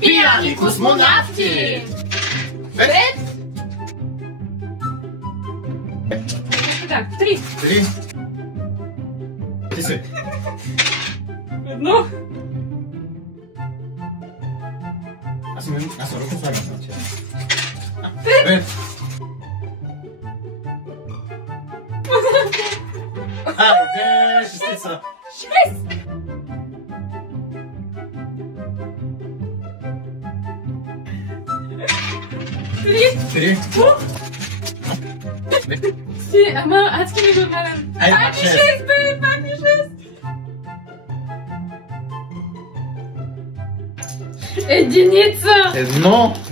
Пияни космонавти! Вперед! Так, 3. 3. Ти си. 1. Аз съм руко слагам. Вперед! Айде, шестица! 6. 3. 3. Си, ама адски ми го отмерям. Айде, Пак и 6, бе, пак и 6. Единица. 1.